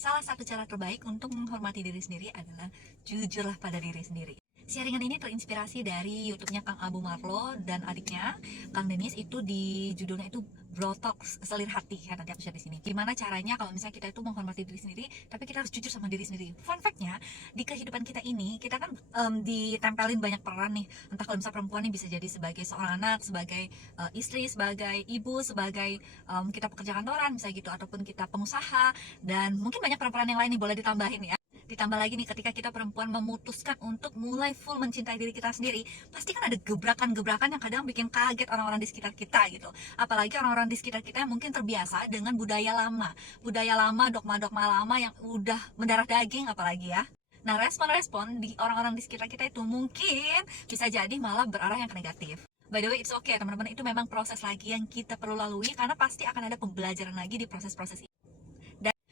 Salah satu cara terbaik untuk menghormati diri sendiri adalah jujurlah pada diri sendiri. Sharingan ini terinspirasi dari YouTube-nya Kang Abu Marlo dan adiknya Kang Denis. Itu di judulnya itu Brotox Selir Hati ya, nanti aku share di sini. Gimana caranya kalau misalnya kita itu menghormati diri sendiri, tapi kita harus jujur sama diri sendiri. Fun fact-nya, di kehidupan kita ini kita kan ditempelin banyak peran nih. Entah kalau misalnya perempuan nih bisa jadi sebagai seorang anak, sebagai istri, sebagai ibu, sebagai kita pekerja kantoran misalnya gitu, ataupun kita pengusaha, dan mungkin banyak peran-peran yang lain nih boleh ditambahin ya. Ditambah lagi nih, ketika kita perempuan memutuskan untuk mulai full mencintai diri kita sendiri, pasti kan ada gebrakan-gebrakan yang kadang bikin kaget orang-orang di sekitar kita gitu. Apalagi orang-orang di sekitar kita yang mungkin terbiasa dengan budaya lama, dogma-dogma lama yang udah mendarah daging apalagi ya. Nah, respon-respon di orang-orang di sekitar kita itu mungkin bisa jadi malah berarah yang ke negatif. By the way, it's okay teman-teman, itu memang proses lagi yang kita perlu lalui, karena pasti akan ada pembelajaran lagi di proses-proses ini.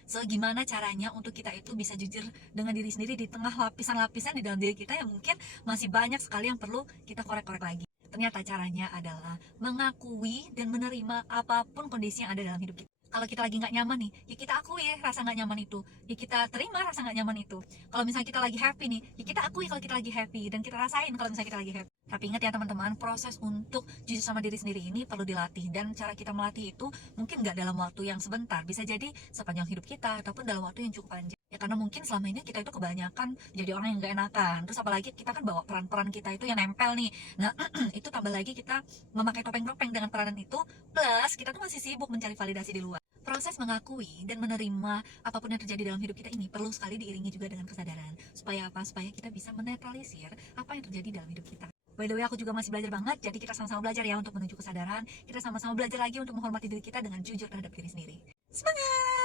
So, gimana caranya untuk kita itu bisa jujur dengan diri sendiri di tengah lapisan-lapisan di dalam diri kita yang mungkin masih banyak sekali yang perlu kita korek-korek lagi. Ternyata caranya adalah mengakui dan menerima apapun kondisi yang ada dalam hidup kita. Kalau kita lagi nggak nyaman nih, ya kita akui rasa nggak nyaman itu, ya kita terima rasa nggak nyaman itu. Kalau misalnya kita lagi happy nih, ya kita akui kalau kita lagi happy, dan kita rasain kalau misalnya kita lagi happy. Tapi ingat ya teman-teman, proses untuk jujur sama diri sendiri ini perlu dilatih, dan cara kita melatih itu mungkin nggak dalam waktu yang sebentar, bisa jadi sepanjang hidup kita ataupun dalam waktu yang cukup panjang. Ya karena mungkin selama ini kita itu kebanyakan jadi orang yang nggak enakan, terus apalagi kita kan bawa peran-peran kita itu yang nempel nih. Nah itu tambah lagi kita memakai topeng-topeng dengan peranan itu, plus kita tuh masih sibuk mencari validasi di luar. Proses mengakui dan menerima apapun yang terjadi dalam hidup kita ini perlu sekali diiringi juga dengan kesadaran. Supaya apa? Supaya kita bisa menetralisir apa yang terjadi dalam hidup kita. By the way, aku juga masih belajar banget, jadi kita sama-sama belajar ya untuk menuju kesadaran. Kita sama-sama belajar lagi untuk menghormati diri kita dengan jujur terhadap diri sendiri. Semangat!